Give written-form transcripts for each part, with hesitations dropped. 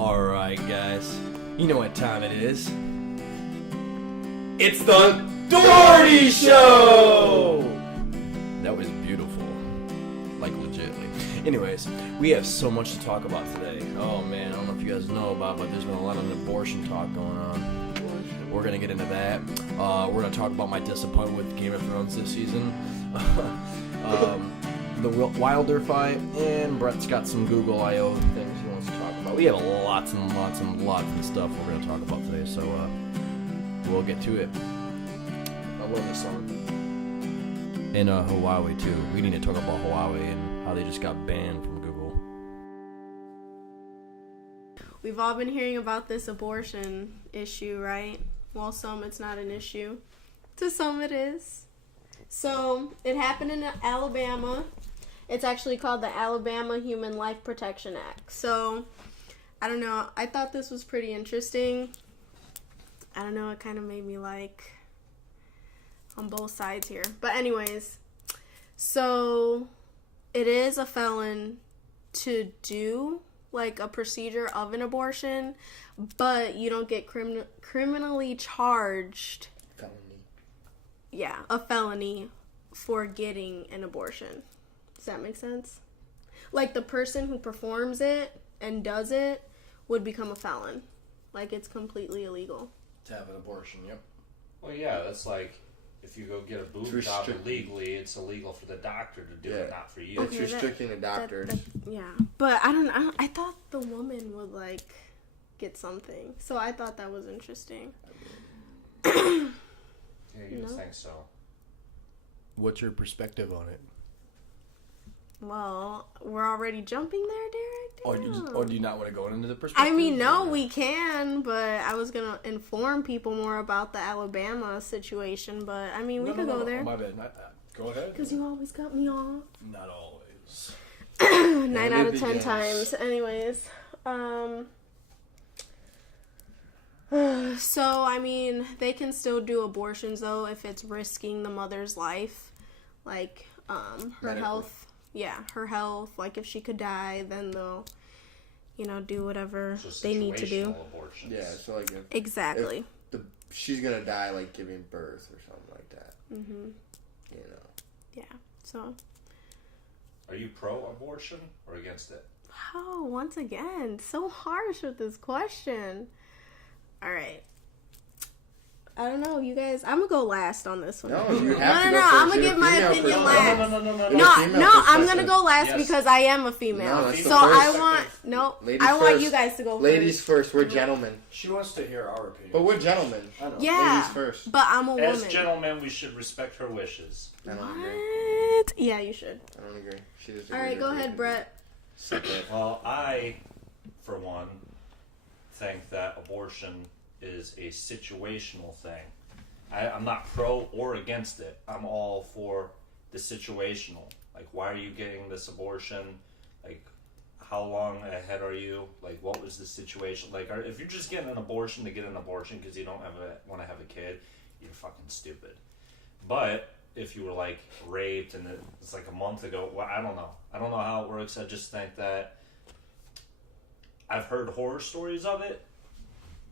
Alright, guys. You know what time it is. It's the Dougherty Show! That was beautiful. Like, legitly. Anyways, we have so much to talk about today. Oh, man, I don't know if you guys know about it, but there's been a lot of abortion talk going on. We're going to get into that. We're going to talk about my disappointment with Game of Thrones this season. The Wilder fight, and Brett's got some Google I.O. things he wants to talk about. We have lots and lots and lots of stuff we're going to talk about today, so we'll get to it. I love this song. And Hawaii, too. We need to talk about Hawaii and how they just got banned from Google. We've all been hearing about this abortion issue, right? Well, some it's not an issue. To some it is. So, it happened in Alabama. It's actually called the Alabama Human Life Protection Act. So, I don't know. I thought this was pretty interesting. I don't know. It kind of made me like on both sides here. But anyways, so it is a felon to do like a procedure of an abortion, but you don't get criminally charged. Felony. Yeah, a felony for getting an abortion. Does that make sense? Like, the person who performs it and does it would become a felon. Like, it's completely illegal. To have an abortion, yep. Well, yeah, that's like if you go get a boob job illegally, it's illegal for the doctor to do it, not for you. It's restricting the doctors. Yeah, but I thought the woman would, like, get something. So I thought that was interesting. Yeah, you would think so. What's your perspective on it? Well, we're already jumping there, Derek? Or do you not want to go into the perspective? I mean, no, we can, but I was going to inform people more about the Alabama situation, but, I mean, we could go there. My bad. Go ahead. Because you always cut me off. Not always. 9 out of 10 times. Anyways. So, I mean, they can still do abortions, though, if it's risking the mother's life. Like, her health. Yeah, her health. Like, if she could die, then they'll, do whatever they need to do. Abortions. Yeah, so like exactly. If she's gonna die like giving birth or something like that. Mm-hmm. Yeah. So. Are you pro-abortion or against it? Oh, once again, so harsh with this question. All right. I don't know, you guys. I'm gonna go last on this one. No, I'm gonna give my opinion last. No, I'm gonna go last because I am a female. So I want you guys to go first. Ladies first. We're gentlemen. She wants to hear our opinion. But we're gentlemen. I know. Yeah. Ladies first. But I'm a woman. As gentlemen, we should respect her wishes. I don't agree. What? Yeah, you should. I don't agree. She doesn't. All right, go ahead, Brett. Well, I, for one, think that abortion is a situational thing. I'm not pro or against it. I'm all for the situational. Like, why are you getting this abortion? Like, how long ahead are you? Like, what was the situation? Like, if you're just getting an abortion to get an abortion because you don't want to have a kid, you're fucking stupid. But if you were, like, raped and it's like a month ago, well, I don't know. I don't know how it works. I just think that I've heard horror stories of it,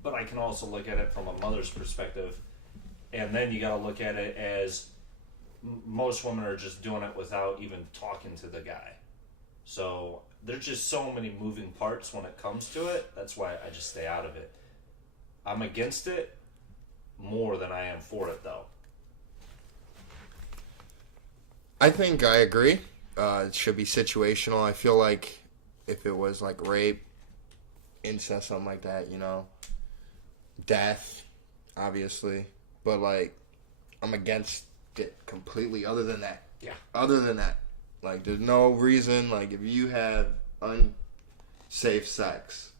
but I can also look at it from a mother's perspective. And then you got to look at it as most women are just doing it without even talking to the guy. So there's just so many moving parts when it comes to it. That's why I just stay out of it. I'm against it more than I am for it, though. I think I agree. It should be situational. I feel like if it was like rape, incest, something like that, death, obviously. But, like, I'm against it completely other than that. Yeah. Other than that. Like, there's no reason, like, if you have unsafe sex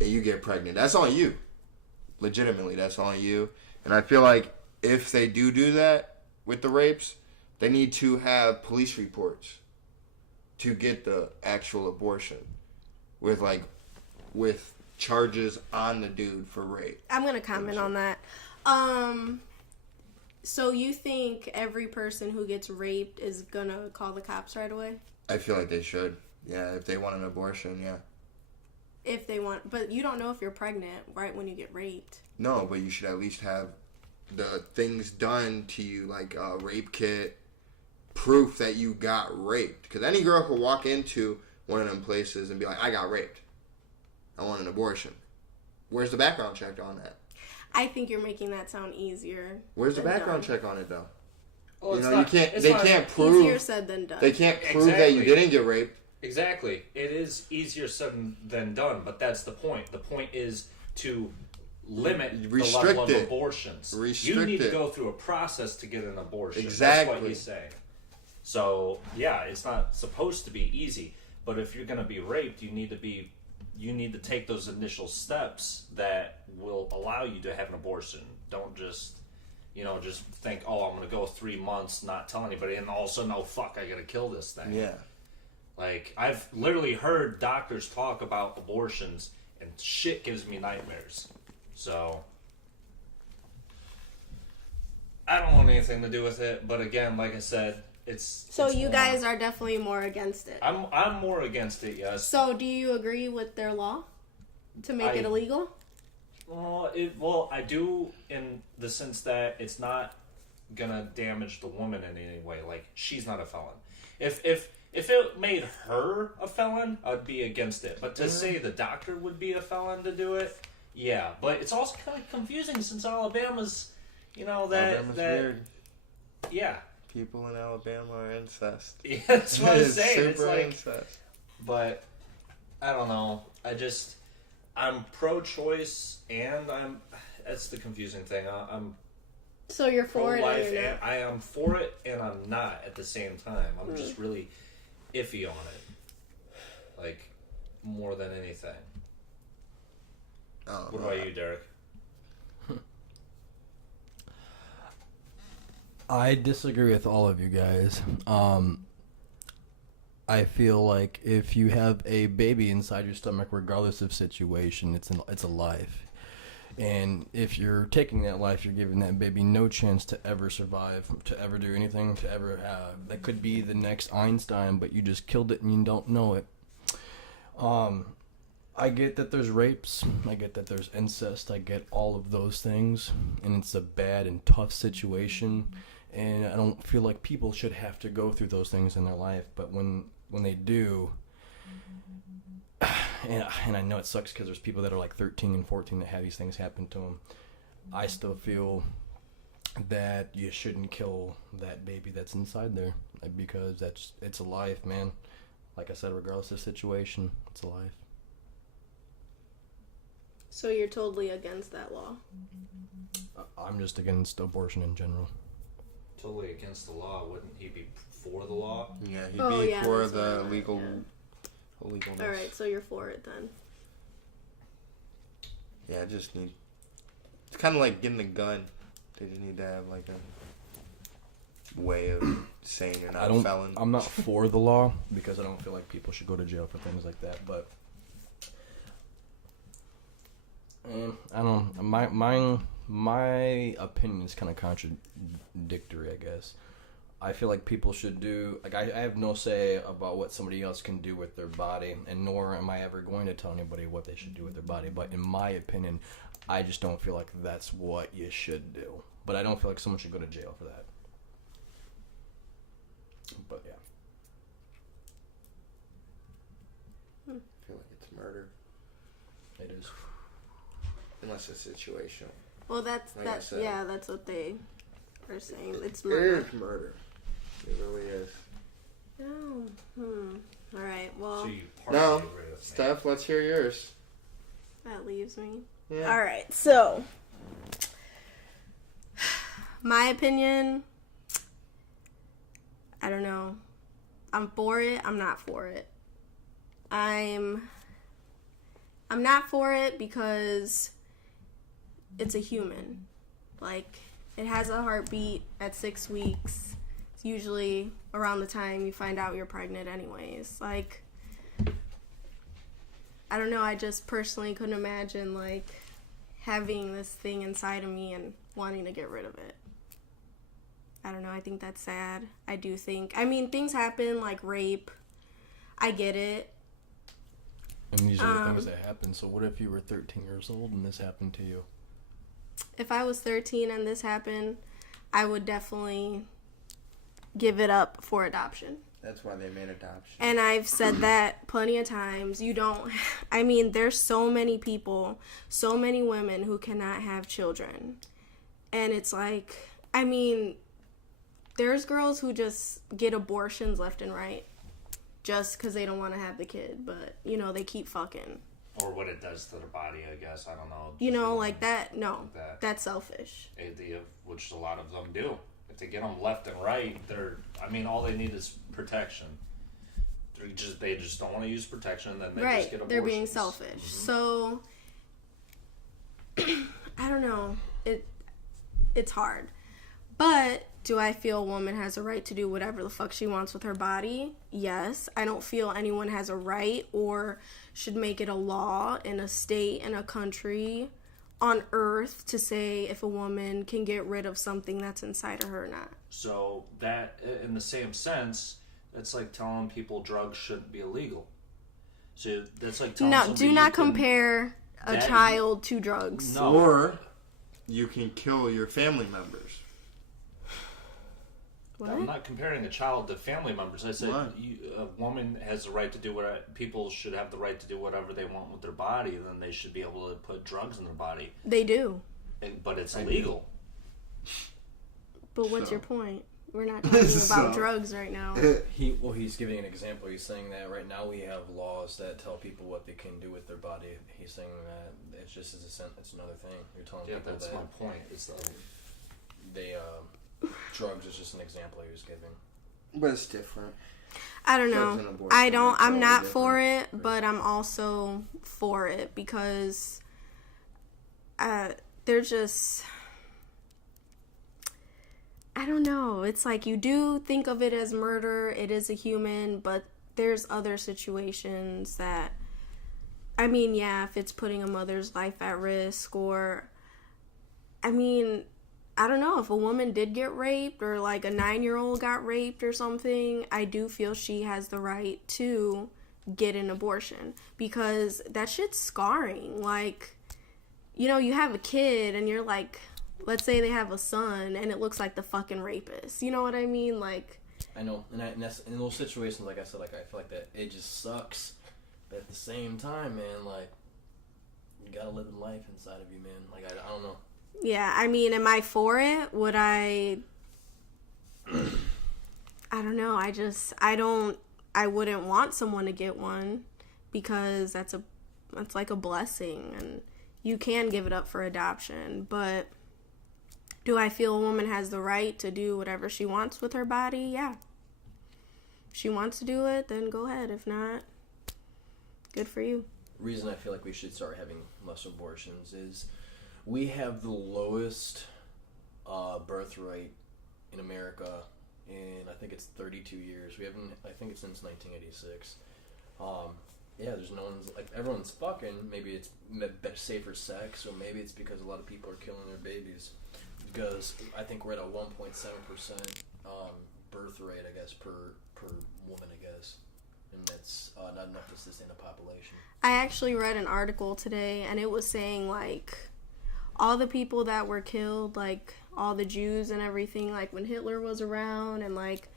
and you get pregnant, that's on you. Legitimately, that's on you. And I feel like if they do that with the rapes, they need to have police reports to get the actual abortion with charges on the dude for rape. I'm going to comment on that. So you think every person who gets raped is gonna call the cops right away? I feel like they should. Yeah, if they want an abortion, yeah. if they want, but you don't know if you're pregnant right when you get raped. No, but you should at least have the things done to you, like a rape kit, proof that you got raped. Because any girl could walk into one of them places and be like, I got raped. I want an abortion. Where's the background check on that? I think you're making that sound easier. Where's the than background done. check on it, though? Well, You know, not- they it's not- can't prove. Easier said than done. They can't prove that you Exactly. didn't get raped. Exactly. It is easier said than done, but that's the point. The point is to limit Restrict the level of it. abortions. Restrict you need to it. go through a process to get an abortion. Exactly. That's what he's saying. So yeah, it's not supposed to be easy. But if you're going to be raped, you need to take those initial steps that will allow you to have an abortion. Don't just think, oh, I'm going to go 3 months not tell anybody, and all of a sudden, oh fuck, I got to kill this thing. Yeah. Like, I've literally heard doctors talk about abortions, and shit gives me nightmares. So, I don't want anything to do with it. But again, like I said, it's So it's you more- guys are definitely more against it. I'm more against it. Yes. So do you agree with their law to make it illegal? Well, I do in the sense that it's not gonna damage the woman in any way. Like, she's not a felon. If it made her a felon, I'd be against it. But to say the doctor would be a felon to do it, yeah. But it's also kind of confusing since Alabama's, Alabama's weird. Yeah. People in Alabama are incest. Yeah, that's what I'm It's saying. It's super like, incest. but I don't know. I'm pro-choice, and that's the confusing thing. I'm So you're for it pro-life, or you're and not? I am for it, and I'm not at the same time. I'm just really iffy on it, like, more than anything. Oh, What about you, Derek? I disagree with all of you guys. I feel like if you have a baby inside your stomach, regardless of situation, it's a life. And if you're taking that life, you're giving that baby no chance to ever survive, to ever do anything, to ever have. That could be the next Einstein, but you just killed it and you don't know it. I get that there's rapes. I get that there's incest. I get all of those things. And it's a bad and tough situation. And I don't feel like people should have to go through those things in their life. But when they do, and I know it sucks because there's people that are like 13 and 14 that have these things happen to them, I still feel that you shouldn't kill that baby that's inside there, because it's a life, man. Like I said, regardless of the situation, it's a life. So you're totally against that law? I'm just against abortion in general. Totally against the law. Wouldn't he be for the law? Yeah, he'd Oh, be yeah, for that's what I the meant, legal. yeah. Illegalness. All right, so you're for it then. Yeah, I just need. It's kind of like getting a gun. They just need to have like a way of saying you're not a felon. I'm not for the law because I don't feel like people should go to jail for things like that. But I don't. My opinion is kind of contradictory, I guess. I feel like people should do, like, I have no say about what somebody else can do with their body, and nor am I ever going to tell anybody what they should do with their body. But in my opinion, I just don't feel like that's what you should do. But I don't feel like someone should go to jail for that. But yeah. I feel like it's murder. It is. Unless it's situational. Well, that's Like I said. yeah, that's what they are saying. It's It murder. is murder. It really is. Oh, All right. Well, So you partly No, agree with me. Steph, let's hear yours. that leaves me. Yeah. All right. So, my opinion. I don't know. I'm for it. I'm not for it. I'm not for it because it's a human. Like, it has a heartbeat at 6 weeks. It's usually around the time you find out you're pregnant anyways. Like, I don't know, I just personally couldn't imagine, like, having this thing inside of me and wanting to get rid of it. I don't know, I think that's sad. I do think, I mean, things happen, like rape. I get it. And these are the things that happen. So what if you were 13 years old and this happened to you? If I was 13 and this happened, I would definitely give it up for adoption. That's why they made adoption. And I've said that plenty of times. I mean, there's so many people, so many women who cannot have children. And it's like, I mean, there's girls who just get abortions left and right just because they don't want to have the kid. But, you know, they keep fucking. Or what it does to their body, I guess. I don't know. You know, like that. No, that's selfish. Which a lot of them do. If they get them left and right, all they need is protection. They just don't want to use protection, and then they just get abortions. They're being selfish. Mm-hmm. So, I don't know. It's hard. But do I feel a woman has a right to do whatever the fuck she wants with her body? Yes. I don't feel anyone has a right or should make it a law in a state, in a country, on earth to say if a woman can get rid of something that's inside of her or not. So that, in the same sense, it's like telling people drugs shouldn't be illegal. So that's like telling no, do not compare a child to drugs. No. Or you can kill your family members. What? I'm not comparing a child to family members. I said a woman has the right to do what people should have the right to do whatever they want with their body. Then they should be able to put drugs in their body. They do. But it's illegal. But what's your point? We're not talking about drugs right now. He's giving an example. He's saying that right now we have laws that tell people what they can do with their body. He's saying that it's just it's another thing. You're telling people that's that my point. It's drugs is just an example he was giving. But it's different. I don't know. I'm not different. For it, but I'm also for it because they're just, I don't know. It's like you do think of it as murder. It is a human, but there's other situations that, I mean, yeah, if it's putting a mother's life at risk or, I mean, I don't know, if a woman did get raped or like a 9-year-old got raped or something, I do feel she has the right to get an abortion because that shit's scarring. Like, you know, you have a kid and you're like, let's say they have a son and it looks like the fucking rapist. You know what I mean? Like, I know, and that's in those situations, like I said, like I feel like that it just sucks. But at the same time, man, like you gotta live the life inside of you, man. Like I don't know. Yeah, I mean, am I for it? Would I don't know. I wouldn't want someone to get one because that's like a blessing and you can give it up for adoption. But do I feel a woman has the right to do whatever she wants with her body? Yeah. If she wants to do it, then go ahead. If not, good for you. Reason I feel like we should start having less abortions is we have the lowest birth rate in America in, I think it's 32 years. We haven't, I think it's since 1986. Yeah, there's no one's, like, everyone's fucking. Maybe it's safer sex, or maybe it's because a lot of people are killing their babies. Because I think we're at a 1.7% birth rate, I guess, per woman, I guess. And that's not enough to sustain a population. I actually read an article today, and it was saying, like, all the people that were killed, like all the Jews and everything, like when Hitler was around and like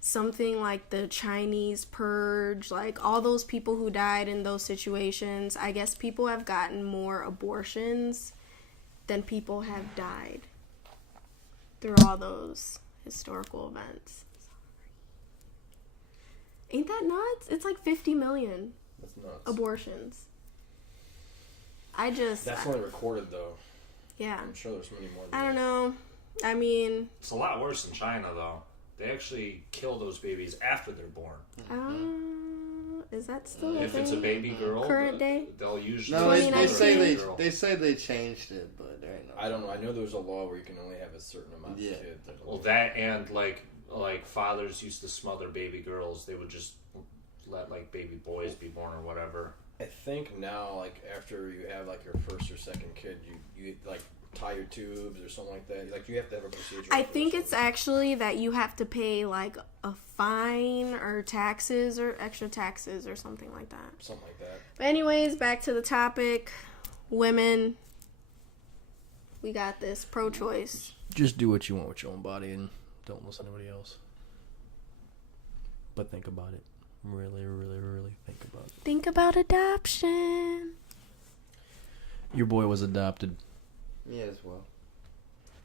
something like the Chinese purge, like all those people who died in those situations, I guess people have gotten more abortions than people have died through all those historical events. Ain't that nuts? It's like 50 million That's nuts. Abortions. That's only recorded, though. Yeah. I'm sure there's many more than I don't know. I mean... It's a lot worse in China, though. They actually kill those babies after they're born. Is that still a If thing? it's a baby girl, Current day? they'll usually... No, they say they changed it, but there ain't no... I don't know. I know there's a law where you can only have a certain amount of kids. Well, that and, like fathers used to smother baby girls. They would just let, like, baby boys be born or whatever. I think now, like, after you have, like, your first or second kid, you like, tie your tubes or something like that? Like, you have to have a procedure. I think it's actually that you have to pay like a fine or taxes or extra taxes or something like that. Something like that. But anyways, back to the topic. Women, we got this. Pro-choice. Just do what you want with your own body and don't listen to anybody else. But think about it. Really, really, really think about it. Think about adoption. Your boy was adopted. Me as well.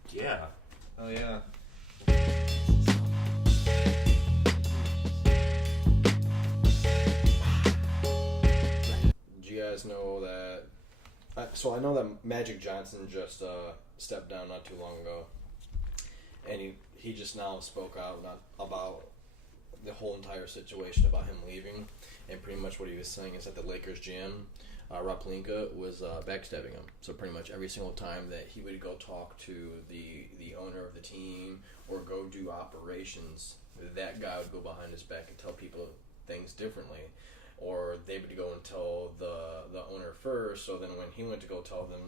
Yeah. Oh yeah. Do you guys know that? So I know that Magic Johnson just stepped down not too long ago, and he just now spoke out about the whole entire situation about him leaving, and pretty much what he was saying is that the Lakers GM, Rob Pelinka, was backstabbing him. So pretty much every single time that he would go talk to the owner of the team or go do operations, that guy would go behind his back and tell people things differently. Or they would go and tell the owner first, so then when he went to go tell them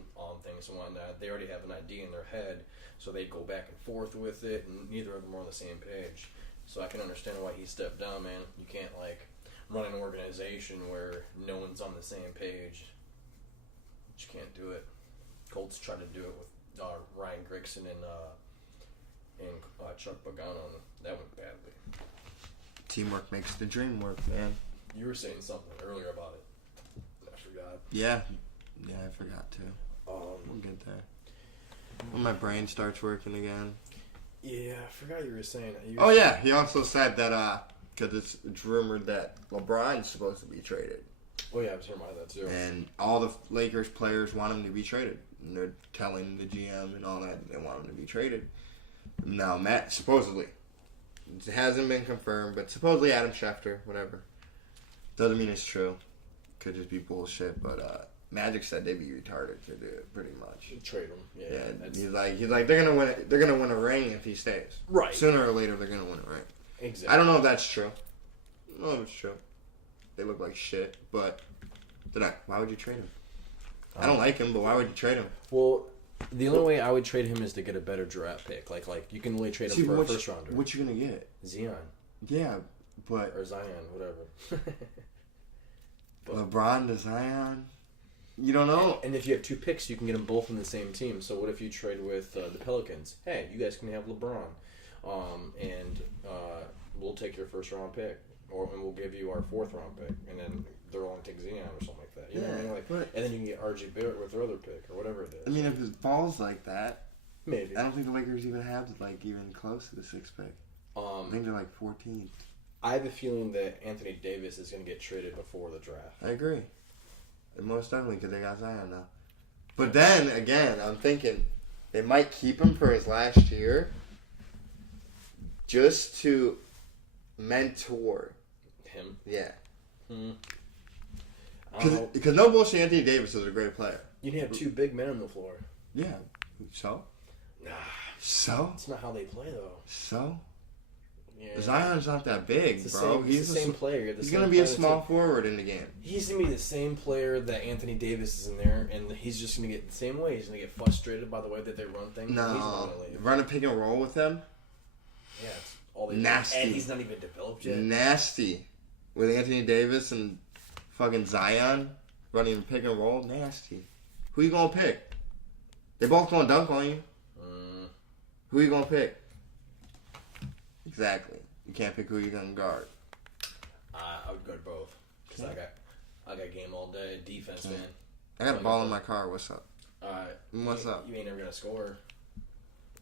things and whatnot, they already have an idea in their head, so they'd go back and forth with it, and neither of them were on the same page. So I can understand why he stepped down, man. You can't, like, run an organization where no one's on the same page. You just can't do it. Colts tried to do it with Ryan Grigson and Chuck Pagano, and that went badly. Teamwork makes the dream work, man. You were saying something earlier about it. I forgot. Yeah, I forgot to. We'll get there. When my brain starts working again. Yeah, I forgot you were saying that. Oh yeah, he also said that because it's rumored that LeBron's supposed to be traded, Oh yeah, I was hearing about that too. and all the Lakers players want him to be traded. And they're telling the GM and all that they want him to be traded. Now, Matt, supposedly, it hasn't been confirmed, but supposedly Adam Schefter, whatever. Doesn't mean it's true. Could just be bullshit, but Magic said they'd be retarded to do it, pretty much. Trade him. Yeah. Yeah, he's like they're gonna win. They're gonna win a ring if he stays. Right. Sooner or later, they're gonna win a ring. Exactly. I don't know if that's true. I don't know if it's true. They look like shit, but why would you trade him? I don't like him, but why would you trade him? Well, the only way I would trade him is to get a better draft pick. Like you can only trade him for a first rounder. What you gonna get? Zion. Yeah, but Or Zion, whatever. LeBron to Zion. You don't know. And if you have two picks, you can get them both in the same team. So what if you trade with the Pelicans? Hey, you guys can have LeBron, and we'll take your first round pick, and we'll give you our fourth round pick, and then they'll only take Zion or something like that. You know what I mean? Like, and then you can get RJ Barrett with their other pick or whatever it is. I mean, if it falls like that, maybe. I don't think the Lakers even have even close to the sixth pick. I think they're like 14th. I have a feeling that Anthony Davis is going to get traded before the draft. I agree. And most definitely because they got Zion now. But then, again, I'm thinking they might keep him for his last year just to mentor him. Yeah. Mm-hmm. Because no bullshit, Anthony Davis is a great player. You can have two big men on the floor. Yeah. So? Nah. So? That's not how they play, though. So? Yeah. Zion's not that big, bro. He's the same player. He's going to be a small forward in the game. He's going to be the same player that Anthony Davis is in there, and he's just going to get the same way. He's going to get frustrated by the way that they run things. No. Run a pick and roll with him? Yeah, it's all they Nasty. do. And he's not even developed yet. Nasty. With Anthony Davis and fucking Zion running a pick and roll? Nasty. Who you going to pick? They both going to dunk on you. Who you going to pick? Exactly. You can't pick who you're gonna guard. I would guard both because I got game all day defense, man. I got a ball in my car. What's up? Alright. What's up? You ain't never gonna score.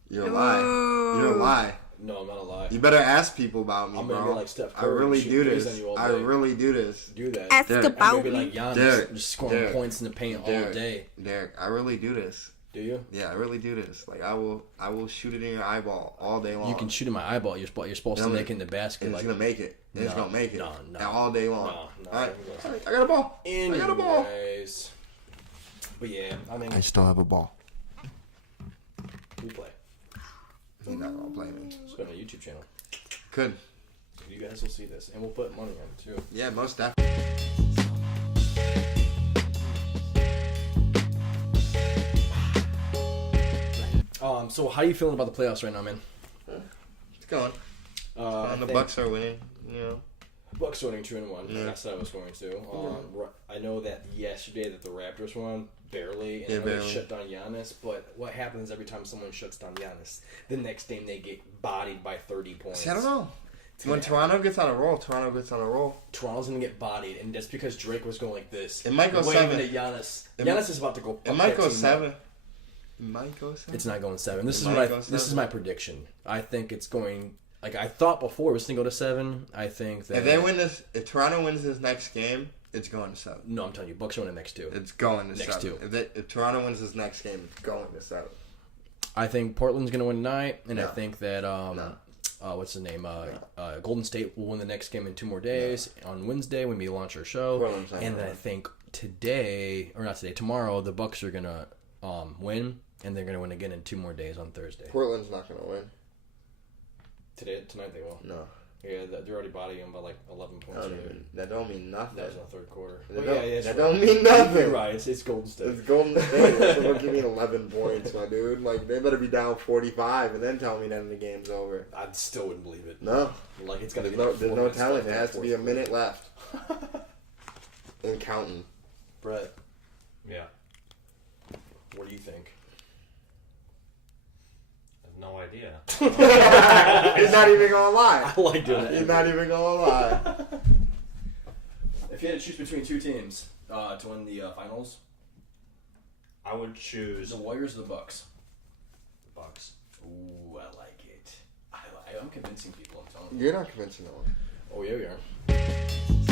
You're a lie. You're a lie. No, I'm not a lie. You better ask people about me, I'm bro. gonna be like Steph Curry. I really do this. I really do this. Do that. Ask Derek. about I'm gonna be like Giannis, just scoring points in the paint all day. Derek, I really do this. Do you? Yeah, I really do this. Like I will shoot it in your eyeball all day long. You can shoot in my eyeball. You're supposed to make it in the basket. And it's gonna make it. And it's gonna make it. No. All day long. No. All right. I got a ball. Anyways, I got a ball. But yeah, I mean, I still have a ball. we play. You're not gonna play me. It's on a YouTube channel. Could. You guys will see this, and we'll put money on it too. Yeah, most definitely. So how are you feeling about the playoffs right now, man? It's going. I The think Bucks are winning. You know. Bucks winning 2-1. Yeah. That's what I was going to. I know that yesterday that the Raptors won barely, and Yeah, they barely. shut down Giannis. But what happens every time someone shuts down Giannis? The next game they get bodied by 30 points. See, I don't know. It's When gonna Toronto gets on a roll, Toronto gets on a roll. Toronto's gonna get bodied, and that's because Drake was going like this. It might go waving 7. at Giannis. It Giannis is about to go. It fuck might that go team 7. up. It might go 7. It's not going 7. This It is might what go this is 7. my prediction. I think it's going. Like I thought before, it was going to go to 7. I think that If Toronto wins this next game, it's going to 7. No, I'm telling you, Bucks are winning next 2. It's going to Next 7. If Toronto wins this next game, it's going to 7. I think Portland's going to win tonight, and I No. think that what's his name? Golden State will win the next game in 2 more days on Wednesday when we launch our show. Portland's not And gonna then I win. think tomorrow, the Bucks are going to win, and they're going to win again in 2 more days on Thursday. Portland's not going to win. Tonight they will. No. Yeah, they're already bodying them by like 11 points. That don't mean nothing. That was in the third quarter. That don't mean nothing. You're right. It's Golden State. It's Golden State. So they'll give me 11 points, my dude. Like, they better be down 45 and then tell me that the game's over. I still wouldn't believe it. No. Like it's got to There's be. no, telling. There has to be a minute left. And counting. Brett, Yeah. what do you think? I have no idea. He's not even gonna lie. I like doing that. He's not even gonna lie. If you had to choose between 2 teams to win the finals, I would choose the Warriors or the Bucks? Bucks. Ooh, I like it. I'm convincing people. I'm telling you. You're not convincing no one. Oh yeah, we are.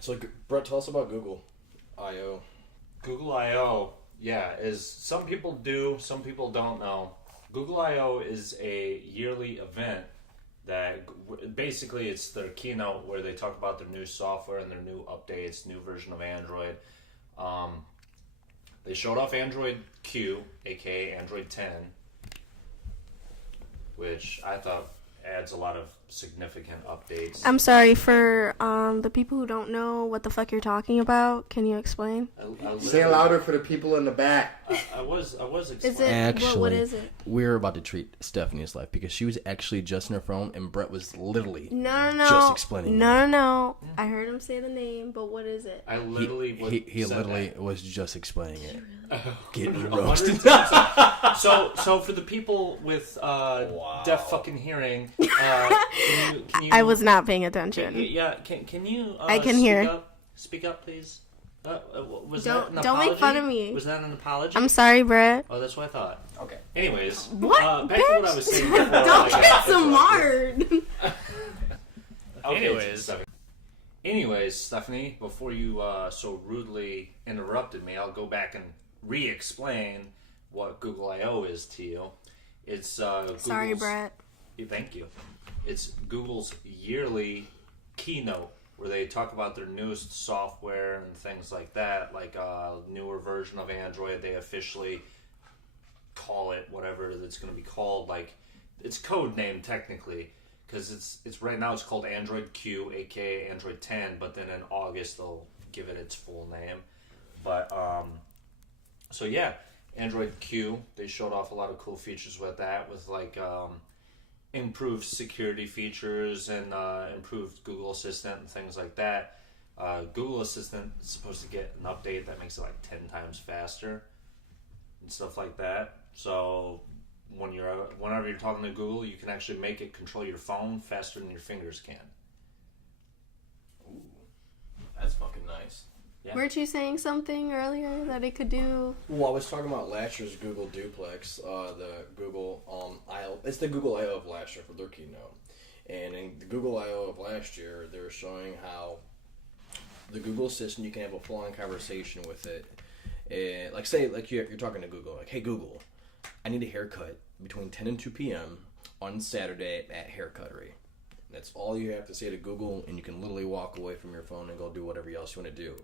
So, Brett, tell us about Google I/O. Google I/O, yeah, is some people do, some people don't know. Google I/O is a yearly event that basically it's their keynote where they talk about their new software and their new updates, new version of Android. They showed off Android Q, aka Android 10, which I thought adds a lot of significant updates. I'm sorry for the people who don't know what the fuck you're talking about. Can you explain? Say it louder for the people in the back. I was Is explaining. it Actually, what is it? We're about to treat Stephanie's life because she was actually just on her phone and Brett was literally No. just explaining. No. I heard him say the name, but what is it? I literally was He said literally that. was just explaining it. Getting 100 roasted. times. So for the people with deaf fucking hearing, can you I was not paying attention. Yeah, can you? I can hear. Speak up, please. Was Don't- that an don't make apology? fun of me. Was that an apology? I'm sorry, Brett. Oh, that's what I thought. Okay. Anyways, What? back to what I was saying before. Don't get smart. Anyways, Stephanie, before you so rudely interrupted me, I'll go back and re-explain what Google I/O is to you. It's Sorry, Google's- Brett. Thank you. It's Google's yearly keynote where they talk about their newest software and things like that, like a newer version of Android. They officially call it whatever it's going to be called. Like, it's code name technically, because it's right now it's called Android Q, aka Android 10. But then in August they'll give it its full name. But so yeah, Android Q. They showed off a lot of cool features with that, with like improved security features and improved Google Assistant and things like that. Google Assistant is supposed to get an update that makes it like 10 times faster and stuff like that. So whenever you're talking to Google, you can actually make it control your phone faster than your fingers can. Ooh, that's fucking nice. Yeah. Weren't you saying something earlier that it could do? Well, I was talking about last year's Google Duplex, the Google I/O. It's the Google I/O of last year for their keynote, and in the Google I/O of last year, they were showing how the Google Assistant, you can have a full-on conversation with it. And, like, say, like you're talking to Google, like, hey Google, I need a haircut between 10 and 2 p.m. on Saturday at Haircuttery. That's all you have to say to Google, and you can literally walk away from your phone and go do whatever else you want to do.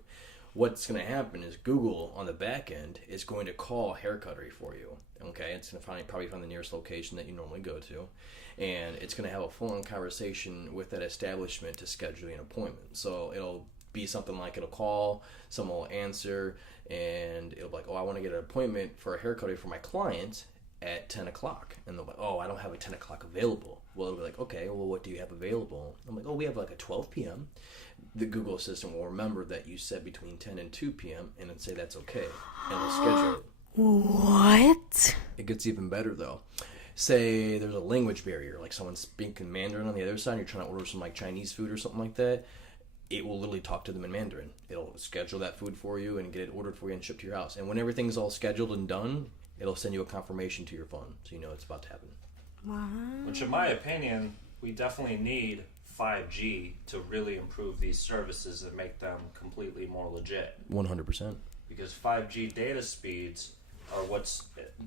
What's going to happen is Google, on the back end, is going to call Haircuttery for you. Okay, it's going to probably find the nearest location that you normally go to, and it's going to have a full-on conversation with that establishment to schedule an appointment. So it'll be something like it'll call, someone will answer, and it'll be like, oh, I want to get an appointment for a haircut for my client at 10 o'clock. And they'll be like, oh, I don't have a 10 o'clock available. Well, it'll be like, okay, well, what do you have available? I'm like, oh, we have like a 12 p.m. The Google Assistant will remember that you said between 10 and 2 p.m. and then say that's okay, and it'll schedule it. What? It gets even better, though. Say there's a language barrier, like someone's speaking Mandarin on the other side, and you're trying to order some like Chinese food or something like that. It will literally talk to them in Mandarin. It'll schedule that food for you and get it ordered for you and shipped to your house. And when everything's all scheduled and done, it'll send you a confirmation to your phone, so you know it's about to happen. Wow. Which, in my opinion, we definitely need 5G to really improve these services and make them completely more legit. 100%. Because 5G data speeds are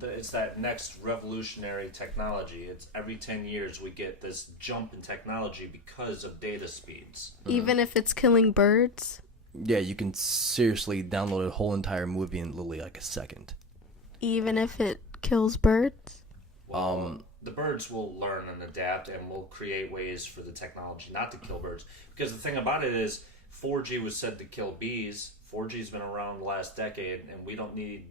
it's that next revolutionary technology. It's every 10 years we get this jump in technology because of data speeds. Even if it's killing birds? Yeah, you can seriously download a whole entire movie in literally like a second. Even if it kills birds? Well, the birds will learn and adapt, and will create ways for the technology not to kill birds. Because the thing about it is, 4G was said to kill bees. 4G's been around the last decade, and we don't need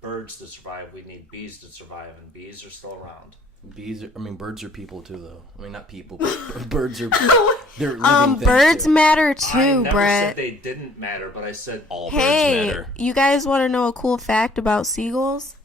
birds to survive. We need bees to survive, and bees are still around. Birds are people too, though. I mean, not people, but birds are. They're living things Birds too. matter too, I never Brett. said they didn't matter, but I said All Hey, birds matter. you guys want to know a cool fact about seagulls?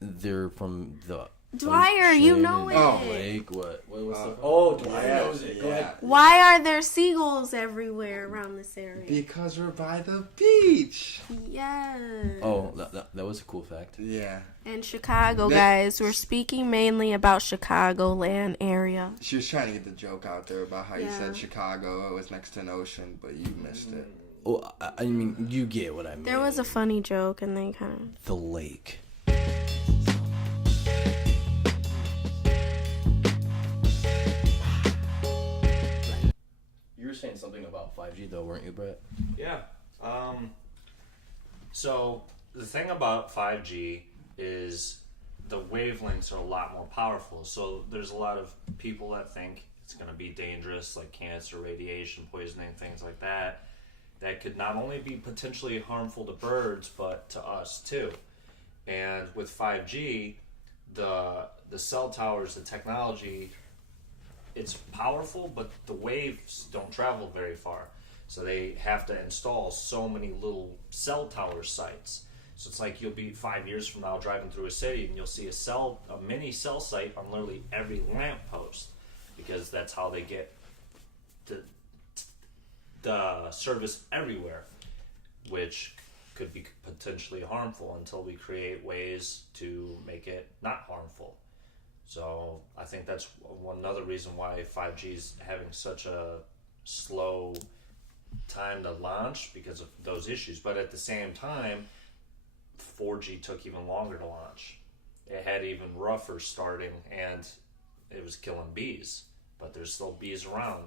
They're from the. Dwyer, you ocean know and it. the Lake. What was the? Oh, Dwyer Yeah, knows it. Go yeah. ahead. Why are there seagulls everywhere around this area? Because we're by the beach. Yes. Oh, that was a cool fact. Yeah. And Chicago, guys. We're speaking mainly about Chicagoland area. She was trying to get the joke out there about how you Yeah. said Chicago, it was next to an ocean, but you missed it. Well, I mean, you get what I mean. There was a funny joke, and they kind of... The lake. You were saying something about 5G, though, weren't you, Brett? Yeah. So the thing about 5G is the wavelengths are a lot more powerful. So there's a lot of people that think it's going to be dangerous, like cancer, radiation, poisoning, things like that. That could not only be potentially harmful to birds, but to us too. And with 5G, the cell towers, the technology, it's powerful, but the waves don't travel very far. So they have to install so many little cell tower sites. So it's like you'll be 5 years from now driving through a city and you'll see a mini cell site on literally every lamppost, because that's how they get the service everywhere, which could be potentially harmful until we create ways to make it not harmful. So I think that's another reason why 5G is having such a slow time to launch, because of those issues. But at the same time, 4G took even longer to launch. It had even rougher starting, and it was killing bees. But there's still bees around.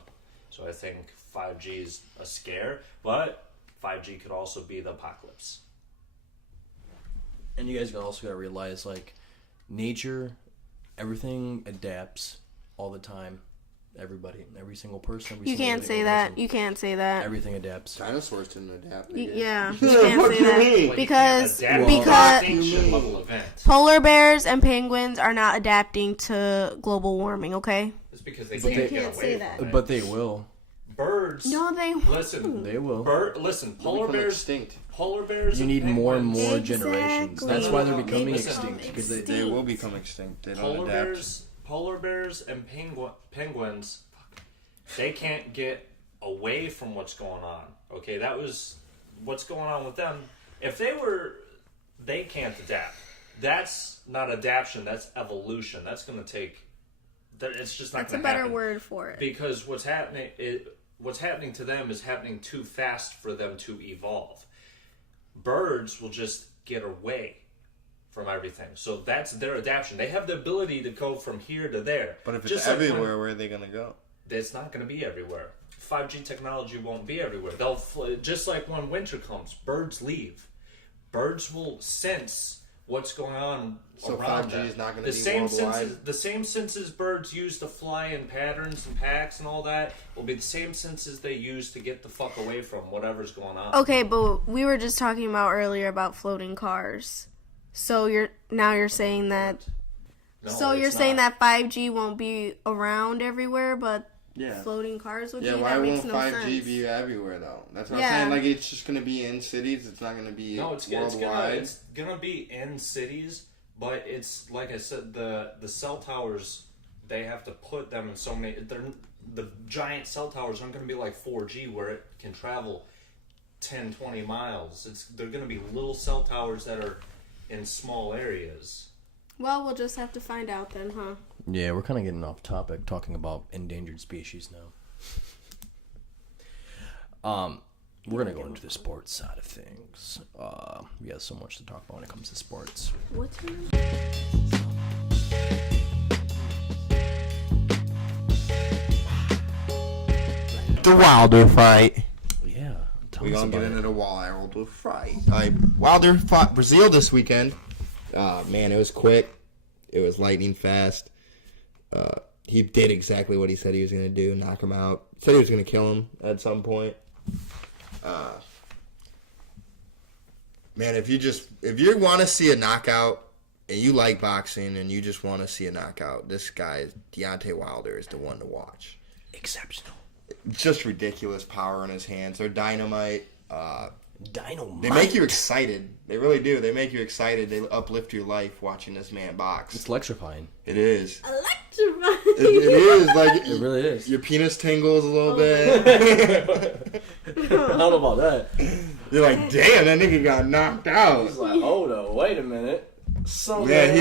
So I think 5G is a scare, but 5G could also be the apocalypse. And you guys also gotta realize, like, nature, everything adapts all the time. Everybody, every single person. You can't say that. You can't say that. Everything adapts. Dinosaurs didn't adapt. Yeah, you can't What say do you that. mean? Well, Because you can't adapt because to an extinction level event. polar bears and penguins are not adapting to global warming, okay? It's because they But can't they- get can't away say from that. it. But they will. Birds. No, they Listen, They will. listen. They'll Polar become bears. extinct. Polar bears. You and need more and penguins. more generations. Exactly. That's why they're They becoming become extinct. Because they They will become extinct. They don't adapt. Polar bears and penguins, they can't get away from what's going on. Okay, that was what's going on with them. If they can't adapt. That's not adaptation. That's evolution. That's going to take. It's just not That's a going to better happen. word for it. Because what's happening to them is happening too fast for them to evolve. Birds will just get away from everything. So that's their adaptation. They have the ability to go from here to there. But if it's Just like everywhere, where are they gonna go? it's not going to be everywhere. 5G technology won't be everywhere. Just like when winter comes, birds leave. Birds will sense what's going on So around 5G that. is not going The to be same worldwide? the same senses birds use to fly in patterns and packs and all that will be the same senses they use to get the fuck away from whatever's going on. Okay, but we were just talking about earlier about floating cars. So you're saying that No, you're it's saying not. that 5G won't be around everywhere, but Yeah. floating cars would Yeah, be? why That makes won't no 5G sense. be everywhere though? That's what Yeah. I'm saying. Like it's just gonna be in cities. It's not gonna be No, it's worldwide. gonna be in cities, but it's like I said, the cell towers, they have to put them in so many. The giant cell towers aren't gonna be like 4G where it can travel 10, 20 miles. They're gonna be little cell towers that are in small areas. Well, we'll just have to find out then, huh? Yeah, we're kind of getting off topic, talking about endangered species now. We're gonna go into the sports side of things. We have so much to talk about when it comes to sports. What's your name? The Wilder fight. Yeah, tell We're us gonna about get it. into the Wilder fight. Wilder fought Brazil this weekend. Man, it was quick. It was lightning fast. He did exactly what he said he was gonna do. Knock him out. Said he was gonna kill him at some point. Man, if you want to see a knockout and you like boxing and you just want to see a knockout, this guy Deontay Wilder is the one to watch. Exceptional. Just ridiculous power in his hands. They're dynamite. Dynamite. They make you excited. They really do. They make you excited. They uplift your life watching this man box. It's electrifying. It is. Electrifying. It is. Like It really is. your penis tingles a little bit. I don't know about that. You're like, damn, that nigga got knocked out. He's like, hold up, wait a minute. Yeah, he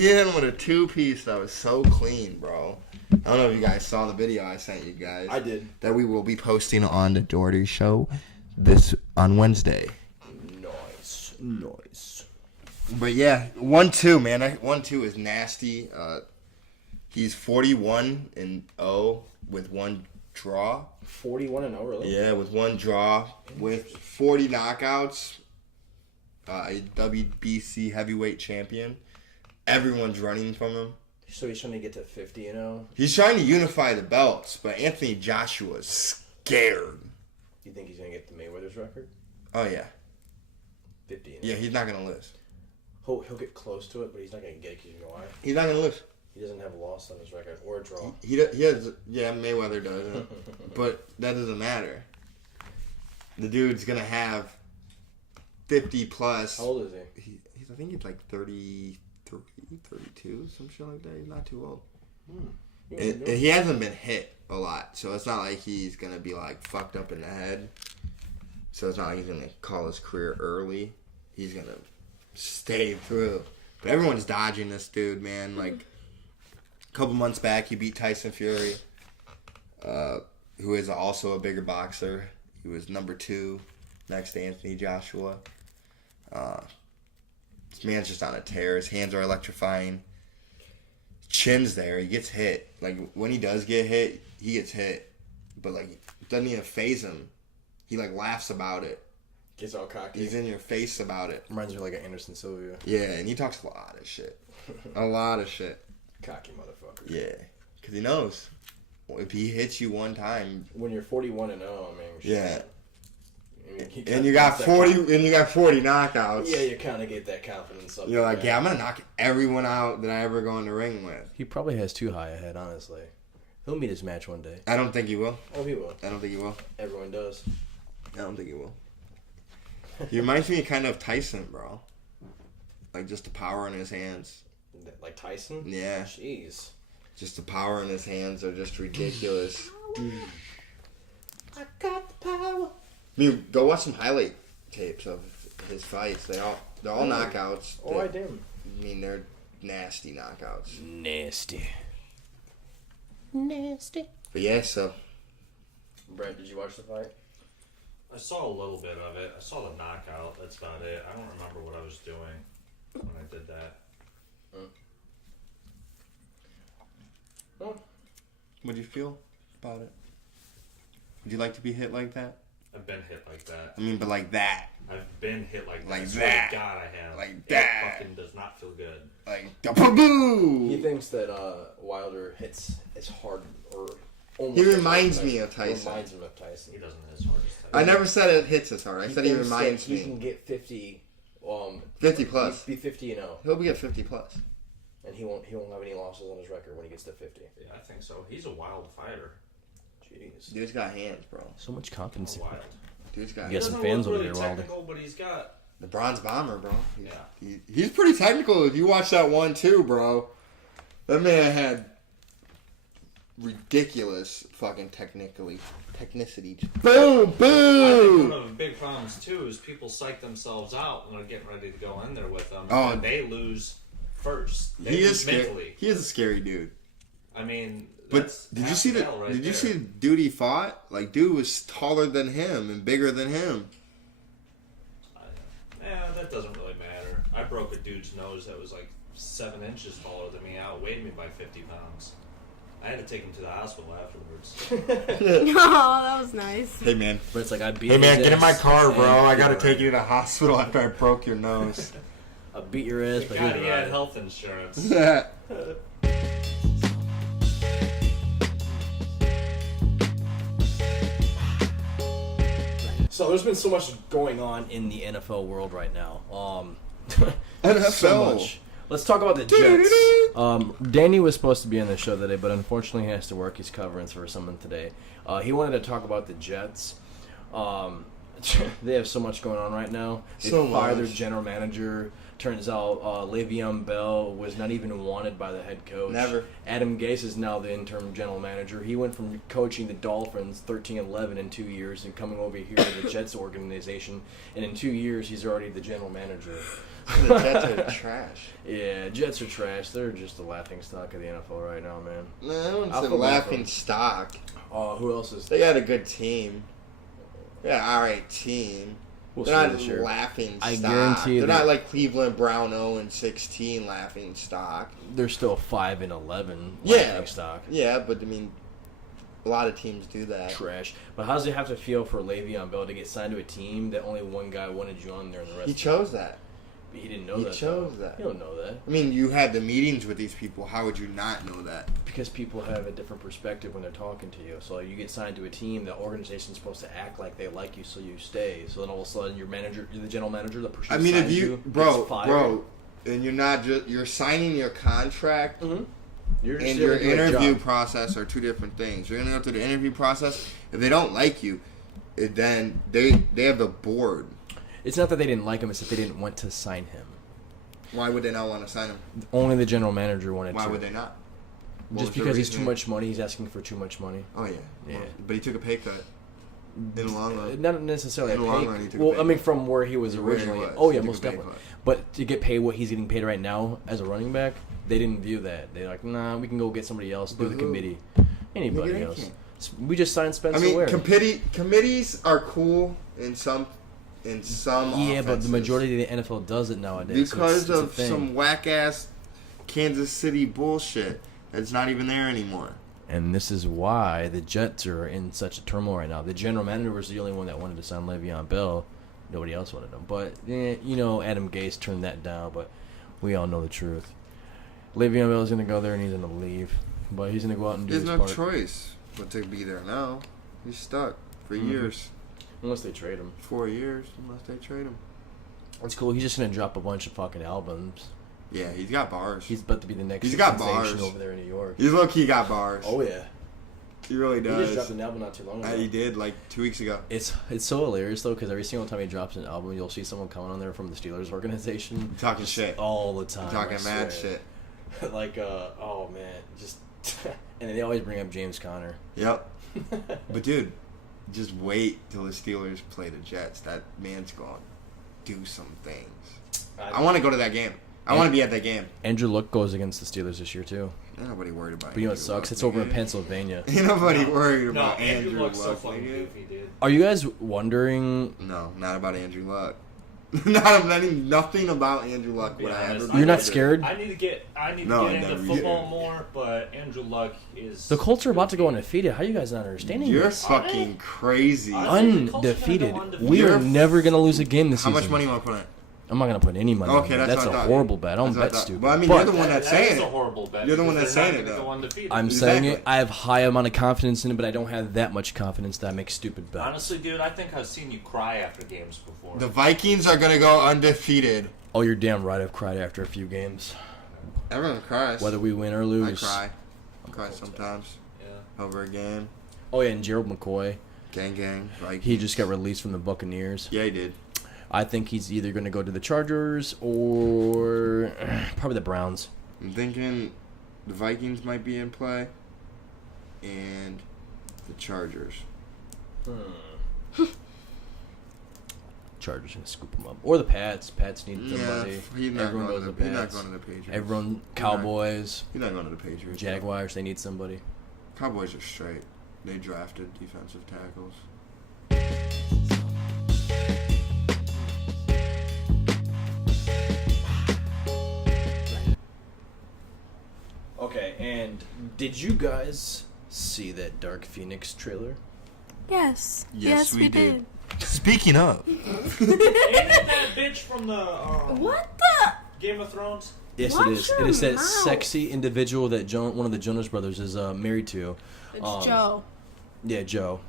hit him with a 2-piece that was so clean, bro. I don't know if you guys saw the video I sent you guys. I did. That we will be posting on the Dougherty Show on Wednesday. Nice. But yeah, 1-2, man. 1-2 is nasty. He's 41-0 with one draw. 41-0, really? Yeah, with one draw, with 40 knockouts. A WBC heavyweight champion. Everyone's running from him. So he's trying to get to 50-0? He's trying to unify the belts, but Anthony Joshua's scared. You think he's going to get the Mayweather's record? Oh, yeah. 50. Yeah, he's not going to lose. He'll get close to it, but he's not going to get it because you know why? He's not going to lose. He doesn't have a loss on his record or a draw. He has, yeah, Mayweather does. But that doesn't matter. The dude's going to have 50 plus. How old is he? I think he's like 33, 32, some shit like that. He's not too old. And he hasn't been hit a lot, so it's not like he's going to be like fucked up in the head. So it's not like he's going to call his career early. He's going to stay through. But everyone's dodging this dude, man. Like, a couple months back, he beat Tyson Fury, who is also a bigger boxer. He was number 2 next to Anthony Joshua. This man's just on a tear. His hands are electrifying. Chin's there. He gets hit. Like, when he does get hit, he gets hit. But, like, it doesn't even faze him. He, like, laughs about it. Gets all cocky. He's in your face about it. Reminds me of like an Anderson Silva. Yeah, and he talks a lot of shit. A lot of shit. Cocky motherfucker. Yeah. Because he knows. If he hits you one time... When you're 41-0, I mean... Yeah. Shit. And you got 40 knockouts. Yeah, you kind of get that confidence up. You're like, yeah, I'm going to knock everyone out that I ever go in the ring with. He probably has too high a head, honestly. He'll meet his match one day. I don't think he will. Oh, he will. I don't think he will. Everyone does. I don't think he will. He reminds me kind of Tyson, bro. Like, just the power in his hands. Like Tyson? Yeah. Jeez. Just the power in his hands are just ridiculous. I got the power. I mean, go watch some highlight tapes of his fights. They're all knockouts. Oh, I did. I mean, they're nasty knockouts. Nasty. But yeah, so Brett, did you watch the fight? I saw a little bit of it. I saw the knockout. That's about it. I don't remember what I was doing when I did that. what do you feel about it? Would you like to be hit like that? I've been hit like that. I mean, but like that. I've been hit like that. Like I swear that. to God, I have. Like It that. fucking does not feel good. Like, boo! He thinks that Wilder hits as hard or almost. He as hard reminds as me of Tyson. Tyson. Reminds him of Tyson. He doesn't hit as hard as Tyson. I never said it hits us hard. I said he thinks reminds that he can me. get 50. 50 plus. Be 50-0, He'll be at 50 plus. and he won't have any losses on his record when he gets to 50. Yeah, I think so. He's a wild fighter. Jeez. Dude's got hands, bro. So much confidence. Wild. Dude's got You hands. got some Doesn't fans look over really there, Wilder. technical, but he's got. The bronze bomber, bro. Yeah. He's pretty technical. If you watch that one too, bro, that man had ridiculous fucking technicity. Boom, I think boom. one of the big problems too is people psych themselves out when they're getting ready to go in there with them. Oh. And they lose first. They He lose is scary. mentally. He is a scary dude. I mean, But that's did you half see the the? hell right Did you there. see the dude he fought? Like, dude was taller than him and bigger than him. Yeah, that doesn't really matter. I broke a dude's nose that was like 7 inches taller than me, outweighed me by 50 pounds. I had to take him to the hospital afterwards. Oh, that was nice. Hey man. But it's like I beat. Hey man, his get in my ass, car, bro. and I gotta you're take you to the hospital after I broke your nose. I beat your ass, but God, he he had had health insurance. So there's been so much going on in the NFL world right now. NFL. So much. Let's talk about the Jets. Danny was supposed to be on the show today, but unfortunately he has to work. He's covering for someone today. He wanted to talk about the Jets. They have so much going on right now. They So fired their much. general manager. Turns out Le'Veon Bell was not even wanted by the head coach. Never. Adam Gase is now the interim general manager. He went from coaching the Dolphins 13-11 in 2 years and coming over here to the Jets organization. And in 2 years, he's already the general manager. The Jets are trash. Yeah, Jets are trash. They're just the laughing stock of the NFL right now, man. No, I wouldn't I'll say feel bad for laughing them. stock. Who else is? They got a good team. Yeah, alright team. We'll They're see not this year. laughing I stock. guarantee They're that- not like Cleveland Brown 0-16 laughing stock. They're still 5-11 Yeah. laughing stock. Yeah, but I mean, a lot of teams do that. Trash. But how does it have to feel for Le'Veon Bell to get signed to a team that only one guy wanted you on there and the rest? He chose that. But he didn't know He that. chose though. that. You don't know that I mean, you had the meetings with these people. How would you not know that? because people have a different perspective when they're talking to you. So you get signed to a team, the organization's supposed to act like they like you, so you stay. So then all of a sudden, you're the general manager, the person. I who mean, if signs you, gets bro, fired. and you're not just you're signing your contract. Mm-hmm. You're just And there your to do a interview job. process are two different things. You're gonna go through the interview process. If they don't like you, then they have a board. It's not that they didn't like him; it's that they didn't want to sign him. Why would they not want to sign him? Only the general manager wanted to. Why would they not? What Just was the because he's reason? too much money, he's asking for too much money. Oh yeah, Yeah. Well, but he took a pay cut in the long run. Not necessarily In a the long pay. run, he took a Well, pay I mean, cut. from where he was Where he originally. was, Oh he yeah, took most a pay definitely. cut. But to get paid what he's getting paid right now as a running back, they didn't view that. They're like, nah, we can go get somebody else, do But the who? committee. Anybody Nigga, they else. can't. We just signed Spencer I mean, Ware. committees are cool in some Yeah, but the offenses. majority of the NFL does it nowadays. so because it's a of thing. some whack ass Kansas City bullshit that's not even there anymore. And this is why the Jets are in such a turmoil right now. The general manager was the only one that wanted to sign Le'Veon Bell. Nobody else wanted him. But, Adam Gase turned that down. But we all know the truth. Le'Veon Bell is going to go there and he's going to leave. But he's going to go out and do There's his no part. choice but to be there now. He's stuck for Mhm. years. Unless they trade him. 4 years, unless they trade him. It's cool. He's just going to drop a bunch of fucking albums. Yeah, he's got bars. He's about to be the next He's got sensation bars. over there in New York. He's low-key got bars. Oh, yeah. He really He just does. dropped an album not too long ago. He did, like 2 weeks ago. It's so hilarious though because every single time he drops an album, you'll see someone coming on there from the Steelers organization Talking just shit. all the time. Talking I mad swear. shit. Like oh man, just and they always bring up James Conner. Yep. But dude, just wait till the Steelers play the Jets. That man's going to do some things. I want to go to that game. I want to be at that game. Andrew Luck goes against the Steelers this year too. Ain't nobody worried about But you know what Andrew sucks? Luck, It's over in nigga. Pennsylvania. Ain't nobody worried No, about Andrew Andrew Luck's so Luck, fucking nigga. goofy, dude. Are you guys wondering? No, not about Andrew Luck. Nothing about Andrew Luck would Be I honest, ever. I You're not need to- scared? I need to get No, into never. football more, but Andrew Luck is The Colts are about to go undefeated. How are you guys not understanding You're this? fucking crazy. I think the Colts are gonna Undefeated. go undefeated. We are You're- never going to lose a game this How season. much money you want to put in? I'm not going to put any money Okay, on that. that's That's what I a thought. horrible bet. I don't That's what I bet thought. stupid. Well, I mean, But you're the one that's That saying is a it. horrible bet. You're the one because that's they're saying not it, gonna though. go undefeated. I'm saying it. I have high amount of confidence in it, but I don't have that much confidence that I make stupid bets. Honestly, dude, I think I've seen you cry after games before. The Vikings are gonna go undefeated. Oh, you're damn right. I've cried after a few games. Everyone cries. Whether we win or I lose. cry. I cry sometimes Yeah. over a game. Oh, yeah, and Gerald McCoy. Gang. Vikings. He just got released from the Buccaneers. Yeah, he did. I think he's either going to go to the Chargers or probably the Browns. I'm thinking the Vikings might be in play, and the Chargers. Chargers going to scoop him up. Or the Pats. Pats need Yeah, somebody. he's not Everyone going knows to the the. He's not Pats. going to the Patriots. Everyone, Cowboys, He's not going to the Patriots. Jaguars, they need somebody. Cowboys are straight. They drafted defensive tackles. Okay, and did you guys see that Dark Phoenix trailer? Yes. Yes, we did. Speaking of, Ain't it that bitch from the What the? Game of Thrones? Yes, Watch it is. It your is that mouth. sexy individual that one of the Jonas Brothers is married to. It's Joe. Yeah, Joe.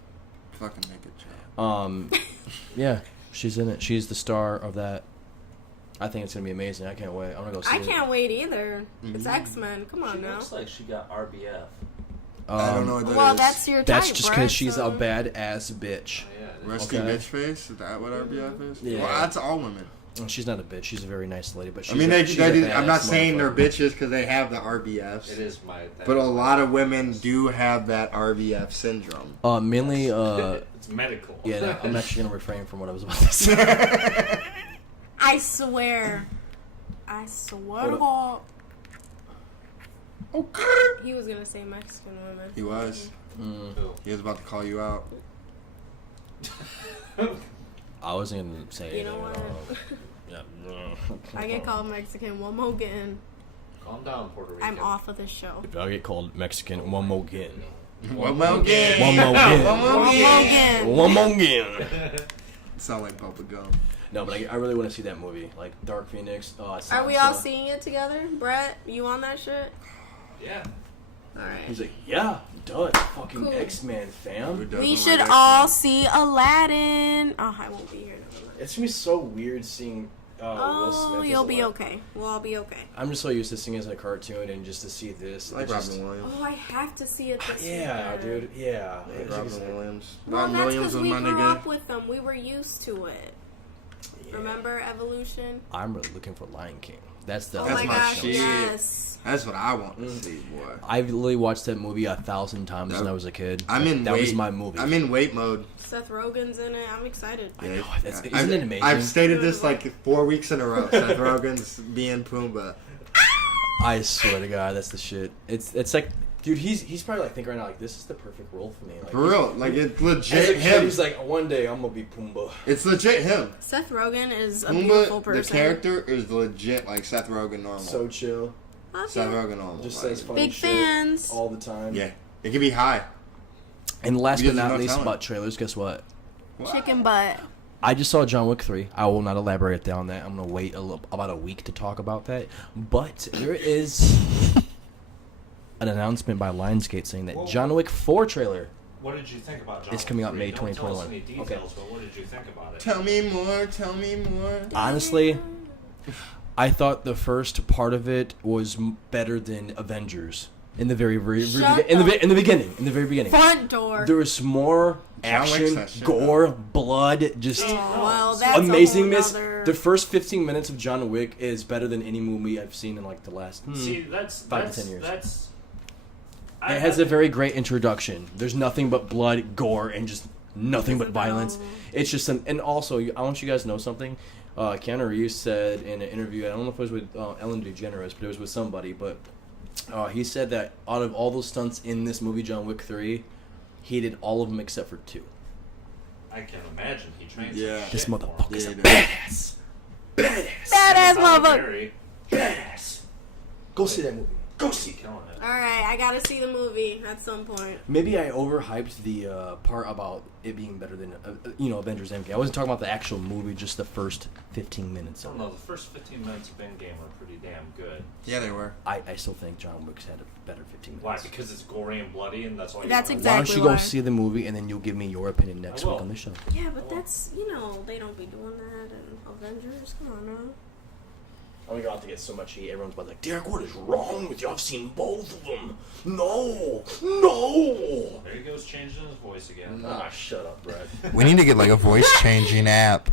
fucking make it, Joe. Yeah, she's in it. She's the star of that. I think it's gonna be amazing. I can't wait. I'm gonna go see I it. can't wait either. It's X-Men. Come on She now. looks like she got RBF. I don't know what that Well, is. that's your type, That's just because Brett, she's so- a badass bitch. Oh, yeah, Rusty Okay. bitch face. Is that what RBF is? Yeah. Well, that's all women. And she's not a bitch. She's a very nice lady. But she's I mean, she's a I'm not badass saying they're motherfucker. bitches because they have the RBFs. It is my. But a lot of women do have that RBF syndrome. Mainly, it's medical. yeah. No, I'm actually gonna refrain from what I was about to say. I swear. I swear to God. Okay. He was gonna say Mexican women. He was. He was about to call you out. I wasn't gonna say You know anything what? at all. Yeah. I get called Mexican one more again. Calm down, Puerto Rican. I'm off of this show. If I get called Mexican one more again. One more again. One more again. One more One more again. again. One more again. Sound like bubble gum. No, but I really want to see that movie, like Dark Phoenix. Are we all seeing it together? Brett, you on that shit? Yeah. Alright. He's like, yeah, duh, fucking Cool. X-Men, fam. Who doesn't We like should X-Men? all see Aladdin. Oh, I won't be here. Never mind. It's gonna be so weird seeing Will Oh, Smith. as you'll be Aladdin. okay. We'll all be okay. I'm just so used to seeing it as a cartoon and just to see this. I like it just- Robin Williams. Oh, I have to see it this Yeah, weekend. dude. Yeah. I like Robin Williams. Well, Robin that's Williams because was we my grew nigga. up with them. We were used to it. Yeah. Remember Evolution? I'm really looking for Lion King. That's the. Oh That's my my gosh, shit. yes. That's what I want to see, boy. I've literally watched that movie 1,000 times when That- I was a kid. I'm in That wait. was my movie. I'm in wait mode. Seth Rogen's in it. I'm excited. I know. That's, I've- isn't it amazing? I've stated this like 4 weeks in a row. Seth Rogen's being Pumbaa. I swear to God, that's the shit. It's like, dude, he's probably like thinking right now, like, this is the perfect role for me. Like, For real, like it's As a legit kid, him. he's like, one day I'm gonna be Pumbaa. It's legit him. Seth Rogen is a beautiful Pumbaa, person. the character, is legit like Seth Rogen normal. So chill. Love Seth you. Rogen normal. Just like, says funny Big shit fans. all the time. Yeah, it can be high. And last Because but not there's no least telling. about trailers, guess what? Chicken butt. I just saw John Wick 3. I will not elaborate on that. I'm gonna wait about a week to talk about that. But there is an announcement by Lionsgate saying that Whoa. John Wick 4 trailer. What did you think about John It's coming out Wick May 3? Don't tell us 2021. any details, but what did you think about it? Tell me more. Tell me more. Honestly, I thought the first part of it was better than Avengers in the very Shut in the up. very beginning. Front door. There was more John Wick's action, that shit, gore, blood, just Oh, well, that's amazingness. A whole nother... The first 15 minutes of John Wick is better than any movie I've seen in like the last See, that's 5 to 10 years. That's. It has a very great introduction. There's nothing but blood, gore, and just nothing but Isabel. violence. It's just and also I want you guys to know something. Keanu Reeves said in an interview, I don't know if it was with Ellen DeGeneres, but it was with somebody, but he said that out of all those stunts in this movie, John Wick 3, he did all of them except for 2. I can imagine he trains. Yeah. some This shit for him. motherfucker's Yeah, a dude. badass. Badass motherfucker. Very Badass. Go see that movie. Go see it. killing it. Alright, I gotta see the movie at some point. Maybe I overhyped the part about it being better than, Avengers Endgame. I wasn't talking about the actual movie, just the first 15 minutes I of don't know. it. The first 15 minutes of Endgame were pretty damn good. Yeah, they were. I still think John Wick's had a better 15 minutes. Why? Because it's gory and bloody, and that's all you That's want? Why don't exactly you go why. see the movie and then you'll give me your opinion next I week will. on the show? Yeah, but that's, they don't be doing that in Avengers. Come on now. I'm gonna have to get so much heat. Everyone's about like, Derek, what is wrong with you? I've seen both of them. No. There he goes, changing his voice again. Ah, shut up, Brad. We need to get like a voice changing app.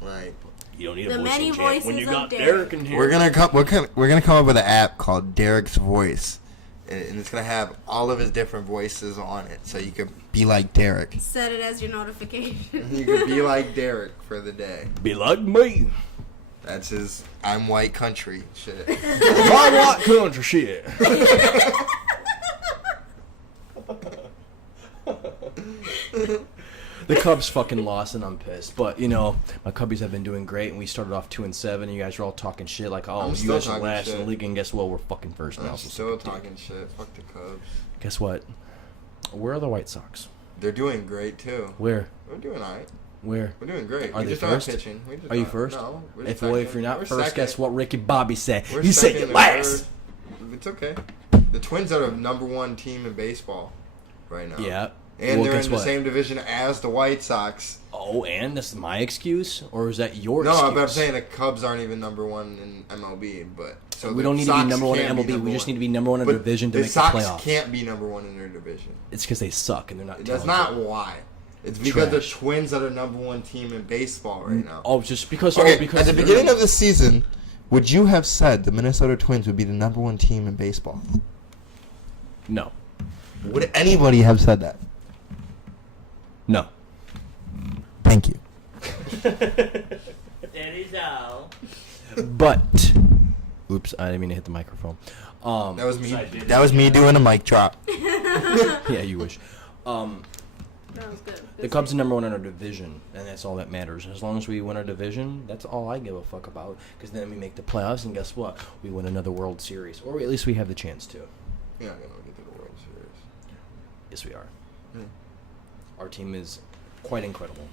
Like You don't need The a voice many in chat when you voices got of Derek. Derek in here. we're gonna come up with an app called Derek's Voice, and it's gonna have all of his different voices on it, so you could be like Derek. Set it as your notification. You could be like Derek for the day. Be like me. That's his I'm white country shit. My white country shit. The Cubs fucking lost and I'm pissed. But, my Cubbies have been doing great and we started off 2-7 and you guys are all talking shit like, oh, I'm you still guys are talking last in shit. the league and guess what? We're fucking first now. I'm so still suck a dick. talking shit. Fuck the Cubs. Guess what? Where are the White Sox? They're doing great too. Where? We're doing alright. Where? We're doing great. Are we they just first? aren't pitching. We just Are you aren't- first? No. We're If second. you're not We're first, second. guess what Ricky Bobby said? We're He said second you're and last. third. It's okay. The Twins are the number one team in baseball right now. Yeah. And Well, they're guess in the what? same division as the White Sox. Oh, and that's my excuse? Or is that your No, excuse? but I'm saying the Cubs aren't even number one in MLB. But so We the don't need to Sox be number one in can't be MLB. number We just one. need to be number one in But our division to the make Sox the playoffs. can't be number one in their division. It's because they suck and they're not That's talented. not why. It's because the Trash. Twins are the number one team in baseball right now. Oh, just because. Okay, because at the they're beginning number- of the season, would you have said the Minnesota Twins would be the number one team in baseball? No. Would anybody have said that? No. Thank you. That is all. But. Oops, I didn't mean to hit the microphone. That was me. I did That was me doing a mic drop. Yeah, you wish. That was good. The Cubs are number one in our division, and that's all that matters. As long as we win our division, that's all I give a fuck about. Because then we make the playoffs, and guess what? We win another World Series, or at least we have the chance to. You're not gonna get to the World Series. Yes, we are. Hmm. Our team is quite incredible.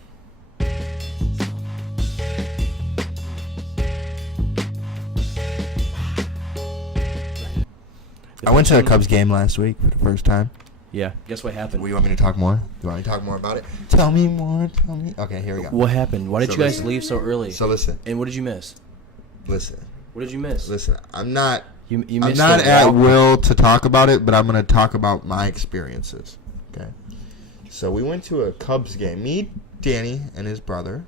I went to a Cubs game last week for the first time. Yeah. Guess what happened? You want me to talk more? You want me to talk more about it? Tell me more. Tell me. Okay, here we go. What happened? Why did So you guys listen. leave so early? So listen, And what did you miss? listen, What did you miss? listen. I'm not You I'm missed not the at walk- will to talk about it, but I'm going to talk about my experiences. Okay. So we went to a Cubs game. Me, Danny, and his brother.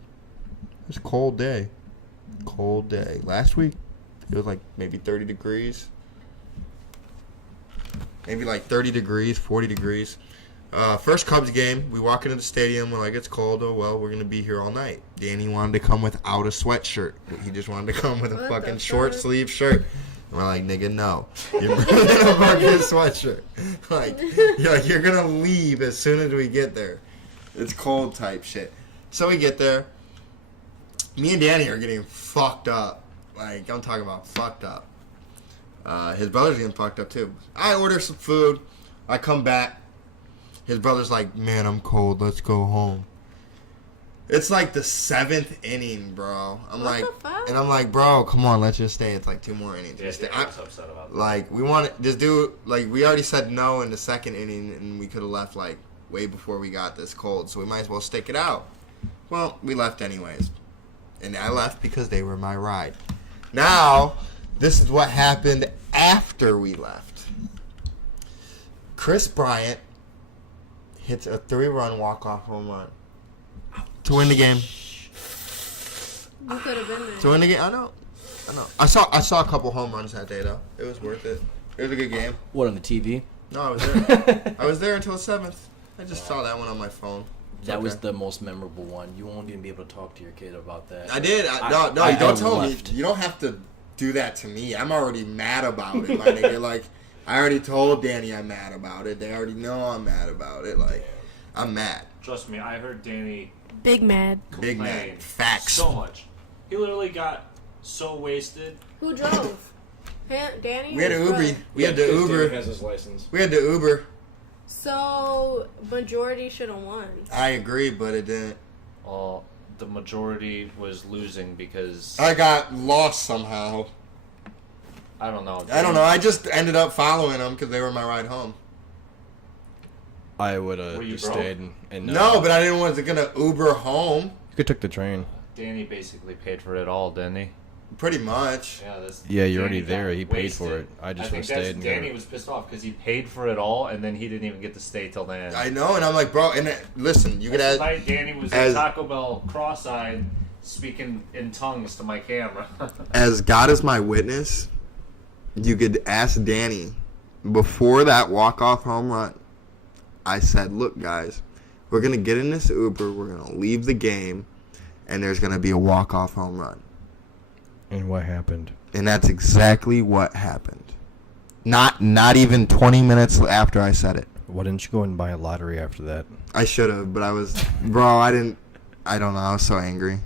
It was a cold day. Cold day. Last week, it was like maybe 30 degrees. Maybe like 30 degrees, 40 degrees. First Cubs game, we walk into the stadium. We're like, it's cold. Oh, well, we're going to be here all night. Danny wanted to come without a sweatshirt. He just wanted to come with a What the fucking fuck? short sleeve shirt. And we're like, nigga, no. You're bringing a fucking sweatshirt. You're going to leave as soon as we get there. It's cold type shit. So we get there. Me and Danny are getting fucked up. Like, I'm talking about fucked up. His brother's getting fucked up too. I order some food. I come back. His brother's like, man, I'm cold. Let's go home. It's like the 7th inning, bro. I'm What like, the fuck? and I'm like, bro, come on, let's just stay. It's like 2 more innings. Yeah, Just stay. I was upset about that. Like, we want to just do, like, we already said no in the 2nd inning, and we could have left, like, way before we got this cold, so we might as well stick it out. Well, we left anyways. And I left because they were my ride. Now, this is what happened after we left. Chris Bryant hits a 3-run walk-off home run to win the game. You could have been there. To win the game, I know. I saw a couple home runs that day though. It was worth it. It was a good game. What, on the TV? No, I was there. I was there until 7th. I just saw that one on my phone. It's That was okay. the most memorable one. You won't even be able to talk to your kid about that. I did. No, I you don't tell left. me. You don't have to do that to me. I'm already mad about it, my nigga. Like, I already told Danny I'm mad about it. They already know I'm mad about it. Like, I'm mad. Trust me, I heard Danny Big mad. Big complain mad. Facts. so much. He literally got so wasted. Who drove? Danny? We had or an Uber. Fred? We had the Uber. has his license. We had the Uber. So, majority should have won. I agree, but it didn't. The majority was losing because I got lost somehow. I don't know. I don't know. I just ended up following them because they were my ride home. I would Were have you just broke? stayed and No, but I didn't want to gonna Uber home. You could take the train. Danny basically paid for it all, didn't he? Pretty much. Yeah, Yeah, you're Danny already there. got He paid for wasted. it. I just think would've stayed and got Danny it. was pissed off because he paid for it all, and then he didn't even get to stay till the end. I know, and I'm like, bro. And listen, you could That's add. the night Danny was as- at Taco Bell, cross-eyed, speaking in tongues to my camera. As God is my witness, you could ask Danny before that walk-off home run. I said, look, guys, we're going to get in this Uber. We're going to leave the game, and there's going to be a walk-off home run. And what happened? And that's exactly what happened. Not even 20 minutes after I said it. Why didn't you go and buy a lottery after that? I should have, but I was, bro, I don't know. I was so angry.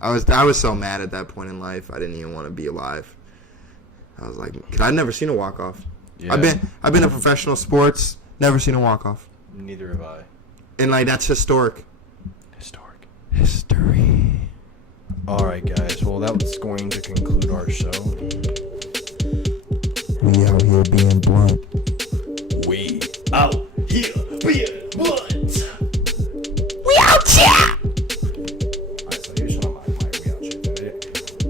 I was so mad at that point in life. I didn't even want to be alive. I was like, cause I'd never seen a walk-off. Yeah. I've been in professional sports, never seen a walk-off. Neither have I. And like that's historic. History. All right, guys. Well, that was going to conclude our show. We out here being blunt. We out here being blunt. We out here. Alright, so here's what my we out here.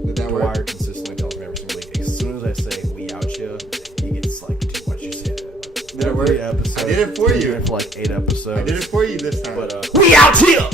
Did that Dwyer work? consistently tells me every single week. As soon as I say we out here, he gets like, dude, why'd you say that? Did it work? Every episode. I did it for He you. did it for like 8 episodes. I did it for you this time. But we out here.